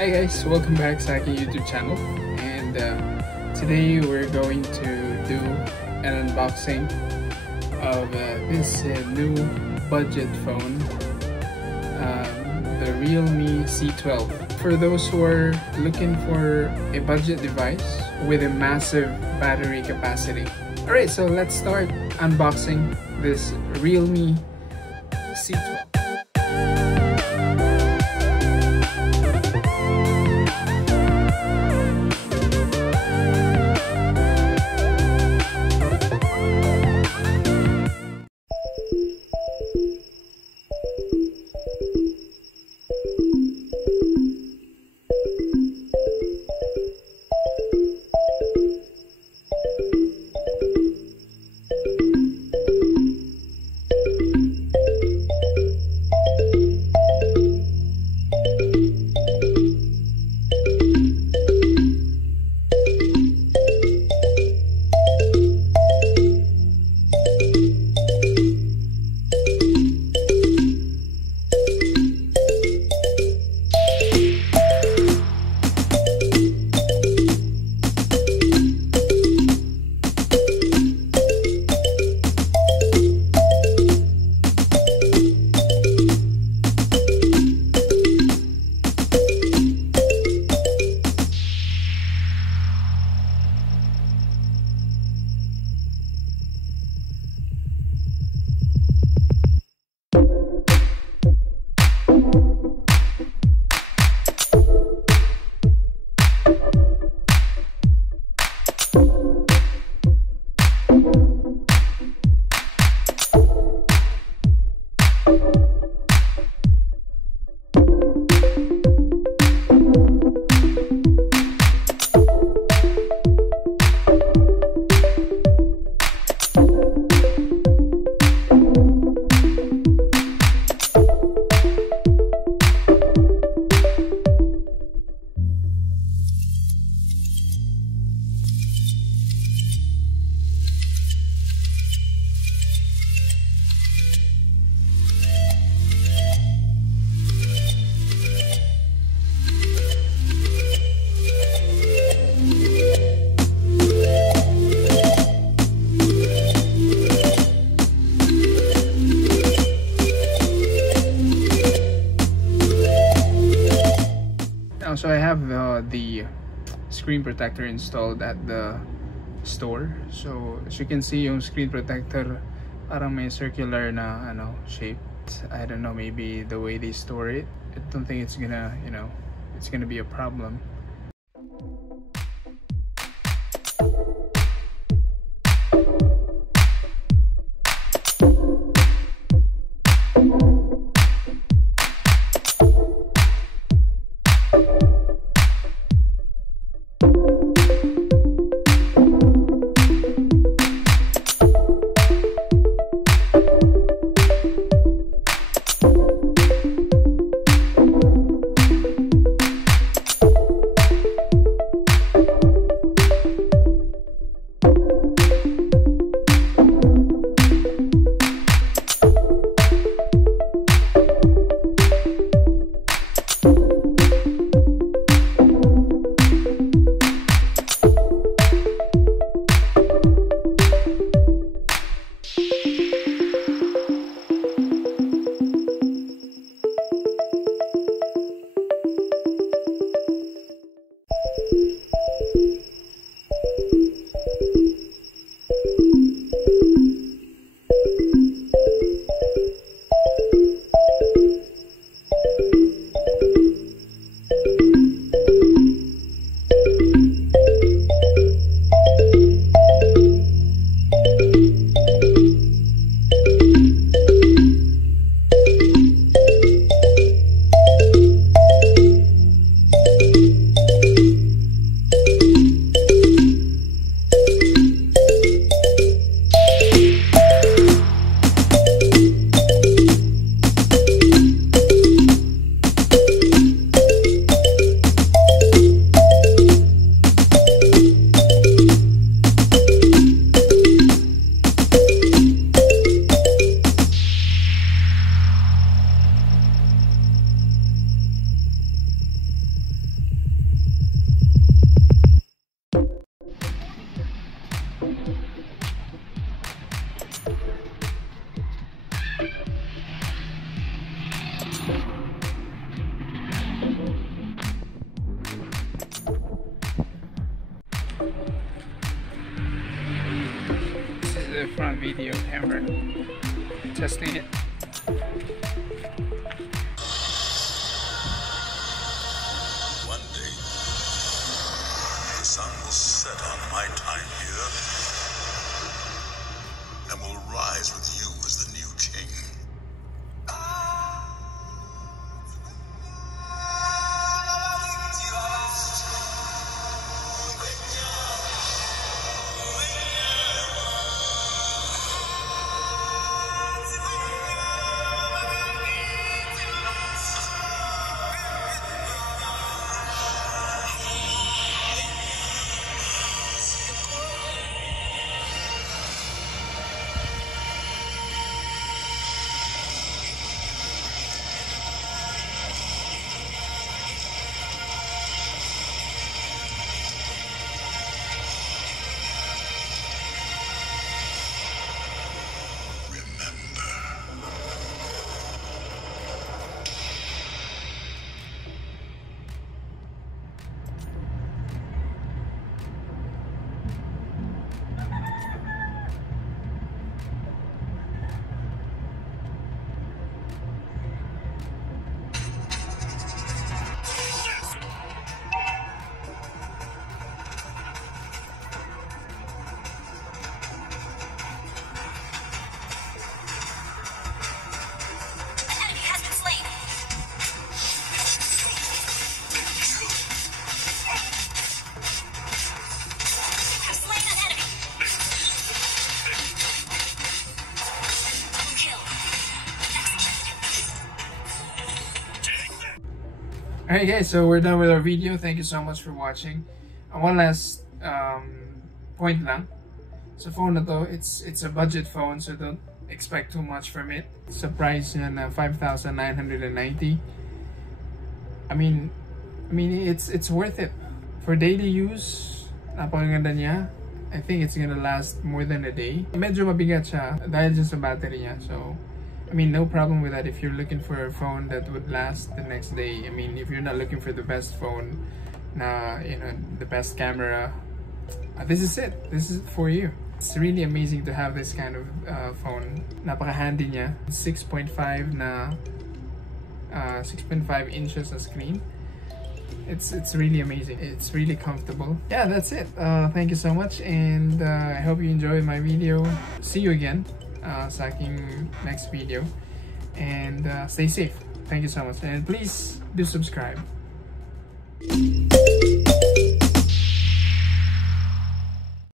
Hi guys, welcome back sa aking YouTube channel, and today we're going to do an unboxing of this new budget phone, the RealMe C12. For those who are looking for a budget device with a massive battery capacity. Alright, so let's start unboxing this RealMe C12. So I have the screen protector installed at the store. So as you can see, yung screen protector parang may circular na shape. I don't know, maybe the way they store it. I don't think it's gonna, it's gonna be a problem. video camera. Testing it. One day, the sun will set on my time here and will rise with you as the new king. Alright guys, so we're done with our video. Thank you so much for watching. One last point lang. Sa phone na to, it's a budget phone, so don't expect too much from it. Sa price niya na 5,990. I mean it's worth it. For daily use, napakaganda niya. I think it's gonna last more than a day. Medyo mabigat siya dahil dyan sa battery niya. So I mean, no problem with that if you're looking for a phone that would last the next day. I mean, if you're not looking for the best phone, the best camera, this is it. This is for you. It's really amazing to have this kind of phone. Napaka-handy niya. 6.5 inches na screen. It's really amazing. It's really comfortable. Yeah, that's it. Thank you so much, and I hope you enjoyed my video. See you again sa aking next video, and stay safe. Thank you so much, and please do subscribe.